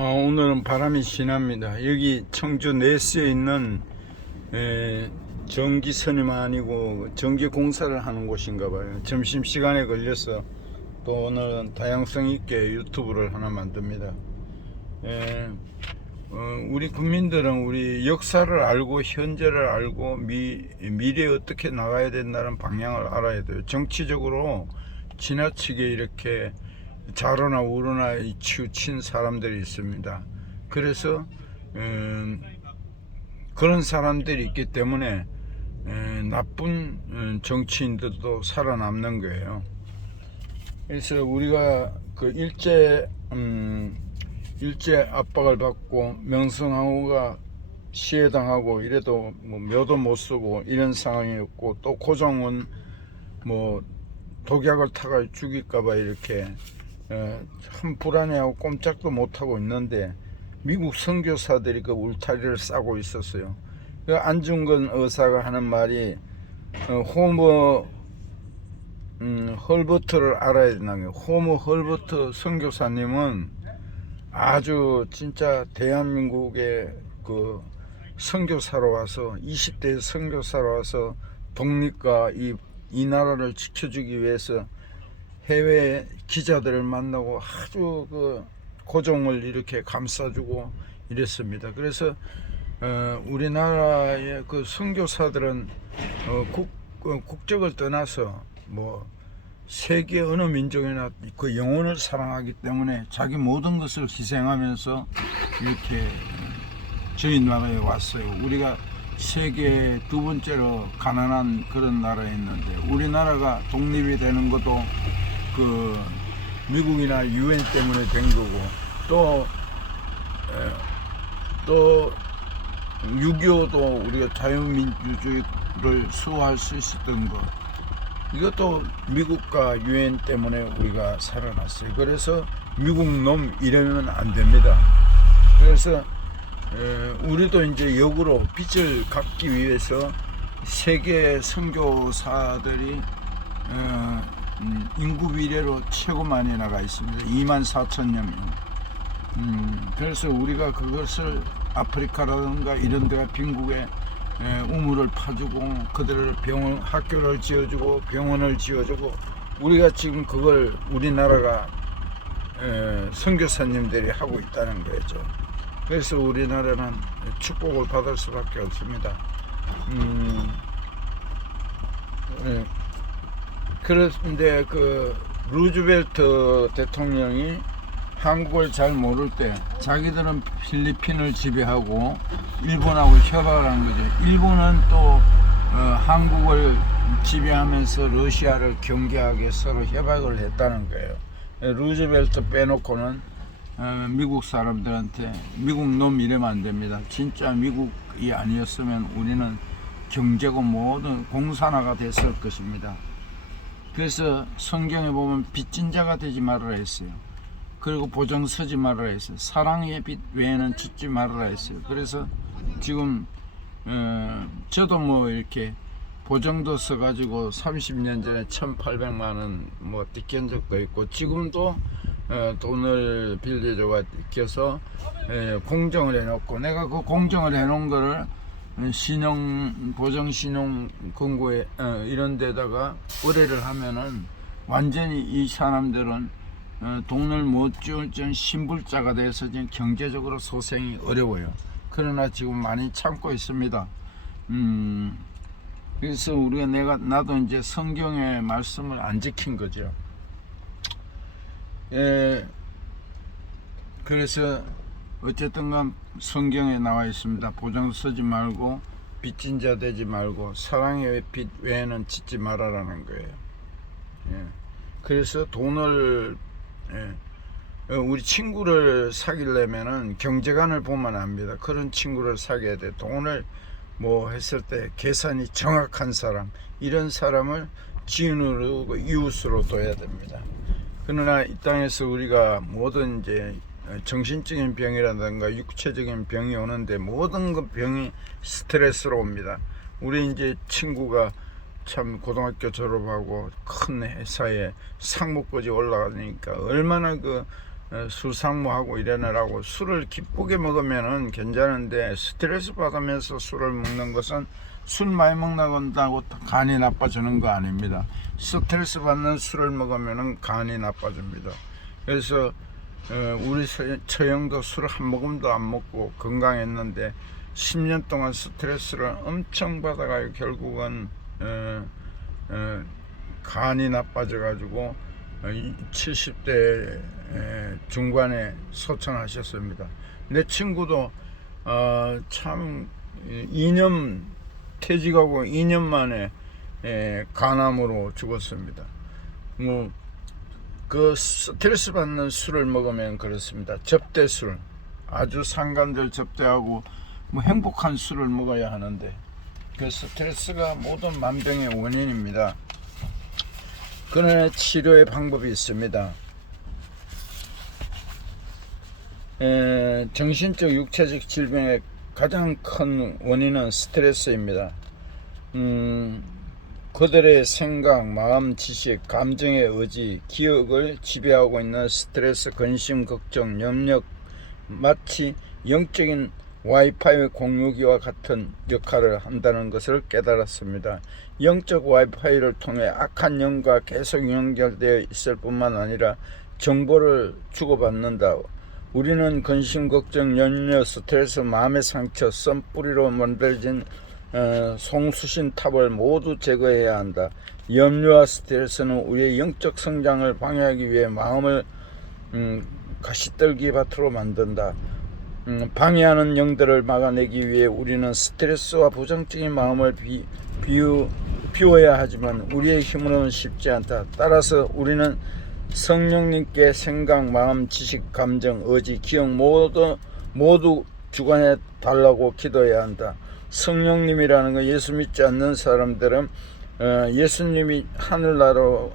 오늘은 바람이 심합니다. 여기 청주 내수에 있는 전기선이 아니고 전기 공사를 하는 곳인가 봐요. 점심시간에 걸려서 또 오늘은 다양성 있게 유튜브를 하나 만듭니다. 우리 국민들은 우리 역사를 알고 현재를 알고 미래에 어떻게 나가야 된다는 방향을 알아야 돼요. 정치적으로 지나치게 이렇게 좌로나 우로나 치우친 사람들이 있습니다. 그래서 그런 사람들이 있기 때문에 나쁜 정치인들도 살아남는 거예요. 그래서 우리가 그 일제 압박을 받고 명성황후가 시해당하고 이래도 뭐 묘도 못 쓰고 이런 상황이었고, 또 고종은 뭐 독약을 타가 죽일까봐 이렇게 참 불안해하고 꼼짝도 못하고 있는데, 미국 선교사들이 그 울타리를 싸고 있었어요. 그 안중근 의사가 하는 말이 호머 헐버트를 알아야 된다는 거예요. 호머 헐버트 선교사님은 아주 진짜 대한민국의 그 선교사로 와서 20대 선교사로 와서 독립과 이 나라를 지켜주기 위해서 해외 기자들을 만나고 아주 그 고종을 이렇게 감싸주고 이랬습니다. 그래서 우리나라의 그 선교사들은 국적을 떠나서 뭐 세계 어느 민족이나 그 영혼을 사랑하기 때문에 자기 모든 것을 희생하면서 이렇게 저희 나라에 왔어요. 우리가 세계 두 번째로 가난한 그런 나라였는데, 우리나라가 독립이 되는 것도 그 미국이나 유엔 때문에 된 거고, 또 6.25도 우리가 자유민주주의를 수호할 수 있었던 것, 이것도 미국과 유엔 때문에 우리가 살아났어요. 그래서 미국 놈 이러면 안 됩니다. 그래서 우리도 이제 역으로 빚을 갚기 위해서 세계 선교사들이 인구 비례로 최고 많이 나가 있습니다. 24,000여 명. 그래서 우리가 그것을 아프리카라든가 이런 데가 빈국에 우물을 파주고 그들을 학교를 지어주고 병원을 지어주고, 우리가 지금 그걸 우리나라가 선교사님들이 하고 있다는 거죠. 그래서 우리나라는 축복을 받을 수밖에 없습니다. 그런데 그 루즈벨트 대통령이 한국을 잘 모를 때 자기들은 필리핀을 지배하고 일본하고 협약을 한 거죠. 일본은 또 한국을 지배하면서 러시아를 경계하게 서로 협약을 했다는 거예요. 루즈벨트 빼놓고는 미국 사람들한테 미국 놈 이러면 안 됩니다. 진짜 미국이 아니었으면 우리는 경제고 모든 공산화가 됐을 것입니다. 그래서 성경에 보면 빚진 자가 되지 말아라 했어요. 그리고 보증 서지 말아라 했어요. 사랑의 빚 외에는 짓지 말아라 했어요. 그래서 지금 저도 뭐 이렇게 보증도 써가지고 30년 전에 1,800만 원 뭐 띠깬 적도 있고, 지금도 돈을 빌려줘가 띠껴서 공정을 해놓고, 내가 그 공정을 해놓은 거를 보정 신용 금고에 이런 데다가 의뢰를 하면은 완전히 이 사람들은 돈을 못 줄 전 신불자가 돼서 지금 경제적으로 소생이 어려워요. 그러나 지금 많이 참고 있습니다. 그래서 나도 이제 성경의 말씀을 안 지킨 거죠. 그래서 어쨌든 간 성경에 나와 있습니다. 보증 서지 말고 빚진 자 되지 말고 사랑의 빚 외에는 짓지 말아라는 거예요. 그래서 돈을 우리 친구를 사귀려면은 경제관을 보면 압니다. 그런 친구를 사귀어야 돼. 돈을 뭐 했을 때 계산이 정확한 사람, 이런 사람을 지인으로 이웃으로 둬야 됩니다. 그러나 이 땅에서 우리가 모든 이제 정신적인 병이라든가 육체적인 병이 오는데, 모든 그 병이 스트레스로 옵니다. 우리 이제 친구가 참 고등학교 졸업하고 큰 회사에 상무까지 올라가니까 얼마나 그 술상무하고 이러느라고 술을 기쁘게 먹으면은 괜찮은데 스트레스 받으면서 술을 먹는 것은 술 많이 먹는다고 간이 나빠지는 거 아닙니다. 스트레스 받는 술을 먹으면은 간이 나빠집니다. 그래서 우리 처형도 술 한 모금도 안 먹고 건강했는데 10년 동안 스트레스를 엄청 받아가지고 결국은 간이 나빠져 가지고 70대 중반에 소천하셨습니다. 내 친구도 참 2년 퇴직하고 2년 만에 간암으로 죽었습니다. 뭐 그 스트레스 받는 술을 먹으면 그렇습니다. 접대술, 아주 상간들 접대하고 뭐 행복한 술을 먹어야 하는데 그 스트레스가 모든 만병의 원인입니다. 그러나 치료의 방법이 있습니다. 정신적 육체적 질병의 가장 큰 원인은 스트레스입니다. 그들의 생각, 마음, 지식, 감정의 의지, 기억을 지배하고 있는 스트레스, 근심, 걱정, 염려 마치 영적인 와이파이 공유기와 같은 역할을 한다는 것을 깨달았습니다. 영적 와이파이를 통해 악한 영과 계속 연결되어 있을 뿐만 아니라 정보를 주고받는다. 우리는 근심, 걱정, 염려, 스트레스, 마음의 상처, 썬뿌리로 만들어진 송수신 탑을 모두 제거해야 한다. 염려와 스트레스는 우리의 영적 성장을 방해하기 위해 마음을 가시떨기 밭으로 만든다. 방해하는 영들을 막아내기 위해 우리는 스트레스와 부정적인 마음을 비워야 하지만 우리의 힘으로는 쉽지 않다. 따라서 우리는 성령님께 생각, 마음, 지식, 감정, 의지, 기억 모두 주관해 달라고 기도해야 한다. 성령님이라는 거 예수 믿지 않는 사람들은 예수님이 하늘나라로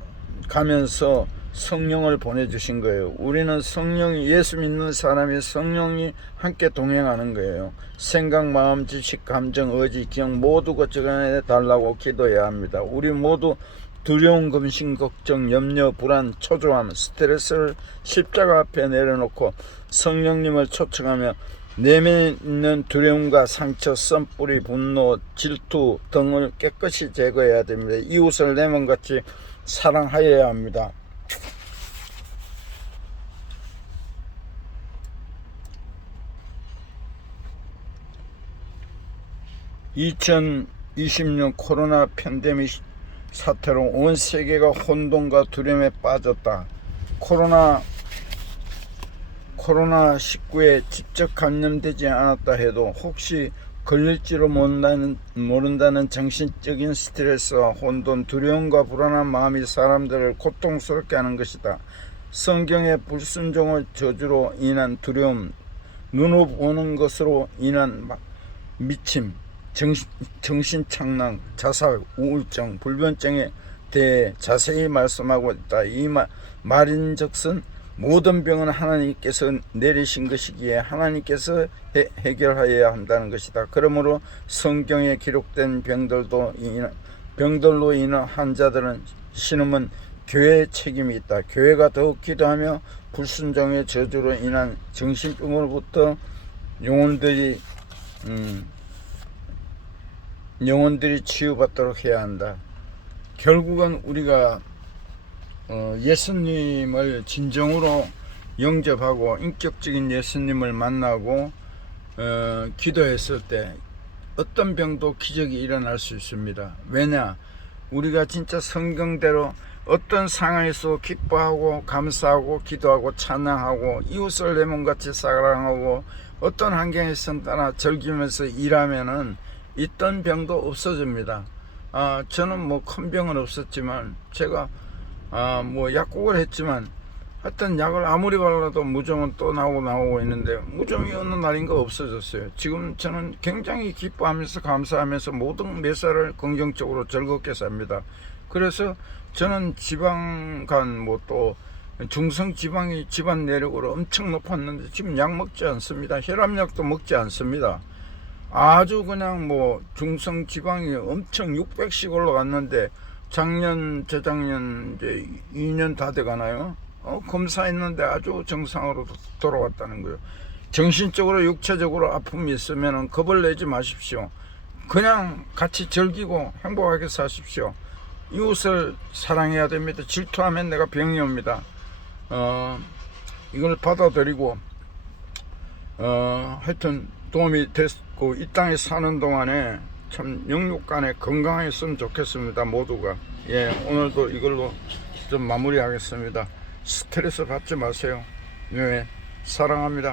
가면서 성령을 보내주신 거예요. 우리는 성령이 예수 믿는 사람이 성령이 함께 동행하는 거예요. 생각, 마음, 지식, 감정, 의지, 기억 모두 거쳐가해 달라고 기도해야 합니다. 우리 모두 두려움, 근심, 걱정, 염려, 불안, 초조함, 스트레스를 십자가 앞에 내려놓고 성령님을 초청하며 내면에 있는 두려움과 상처, 썬뿌리, 분노, 질투 등을 깨끗이 제거해야 됩니다. 이웃을 내 몸같이 사랑하여야 합니다. (2020년) 코로나 팬데믹 사태로 온 세계가 혼돈과 두려움에 빠졌다. 코로나19에 직접 감염되지 않았다 해도 혹시 걸릴지도 모른다는 정신적인 스트레스와 혼돈, 두려움과 불안한 마음이 사람들을 고통스럽게 하는 것이다. 성경의 불순종의 저주로 인한 두려움, 눈으로 보는 것으로 인한 미침, 정신착락, 자살, 우울증, 불면증에 대해 자세히 말씀하고 있다. 이 말인즉슨 모든 병은 하나님께서 내리신 것이기에 하나님께서 해결하여야 한다는 것이다. 그러므로 성경에 기록된 병들로 인한 환자들은 신음은 교회의 책임이 있다. 교회가 더욱 기도하며 불순종의 저주로 인한 정신병으로부터 영혼들이 치유받도록 해야 한다. 결국은 우리가 예수님을 진정으로 영접하고 인격적인 예수님을 만나고 기도했을 때 어떤 병도 기적이 일어날 수 있습니다. 왜냐? 우리가 진짜 성경대로 어떤 상황에서 기뻐하고 감사하고 기도하고 찬양하고 이웃을 내 몸같이 사랑하고 어떤 환경에선 따라 즐기면서 일하면은 있던 병도 없어집니다. 저는 뭐 큰 병은 없었지만 제가 뭐 약국을 했지만 하여튼 약을 아무리 발라도 무좀은 또 나오고 있는데 무좀이 어느 날인가 없어졌어요. 지금 저는 굉장히 기뻐하면서 감사하면서 모든 매사를 긍정적으로 즐겁게 삽니다. 그래서 저는 지방간 뭐 또 중성 지방이 집안 내력으로 엄청 높았는데 지금 약 먹지 않습니다. 혈압약도 먹지 않습니다. 아주 그냥 뭐 중성 지방이 엄청 600씩 올라갔는데 재작년 이제 2년 다 돼가나요? 검사했는데 아주 정상으로 돌아왔다는 거예요. 정신적으로 육체적으로 아픔이 있으면 겁을 내지 마십시오. 그냥 같이 즐기고 행복하게 사십시오. 이웃을 사랑해야 됩니다. 질투하면 내가 병이 옵니다. 이걸 받아들이고 하여튼 도움이 됐고, 이 땅에 사는 동안에 참 영육간에 건강했으면 좋겠습니다. 모두가. 예, 오늘도 이걸로 좀 마무리하겠습니다. 스트레스 받지 마세요. 네, 사랑합니다.